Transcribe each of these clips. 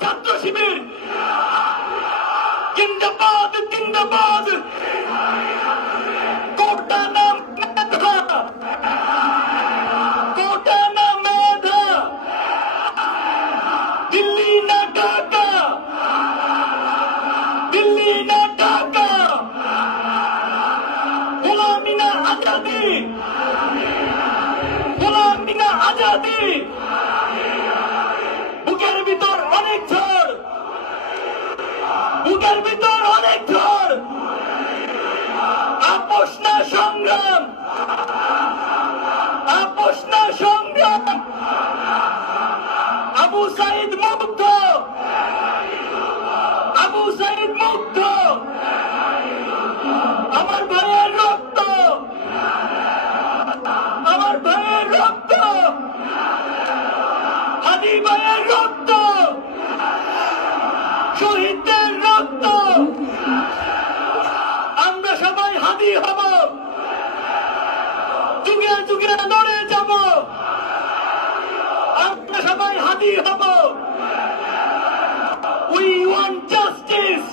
ছাত্র শিবির জিন্দাবাদ জিন্দাবাদ। কোটা না মেধা, কোটা না মেধা, দিল্লি না ঢাকা, দিল্লি না ঢাকা, গোলামি না আজাদি, গোলামি না আজাদি। বুকের ভিতর অনেক ঝড়, বুকের ভিতর অনেক ঝড়, আপোষ না সংগ্রাম, আপোষ না সংগ্রাম। আবু সাইদ মুগ্ধ, আবু সাইদ মুগ্ধ। আমার ভাইয়ের রক্ত, আমার ভাইয়ের রক্ত, হাদি ভাইয়ের রক্ত, শহীদদের রক্ত। আমরা সবাই হাদি হব, যুগে যুগে লড়ে যাব। আমরা সবাই হাদি হব। We want justice,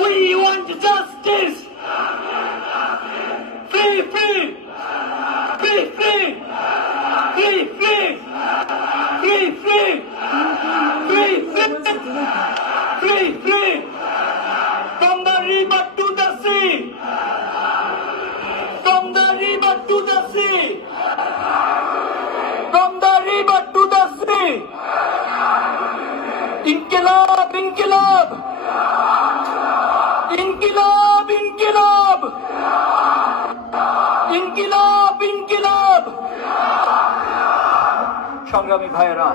we want justice. Free, free, free, free, free, free, free, free, free, free, free. From the river to the sea, from the river to the sea, from the river to the sea. ইনকিলাব ইনকিলাব, ইনকিলাব ইনকিলাব, ইনকিলাব ইনকিলাব। সংগ্রামী ভাইয়েরা,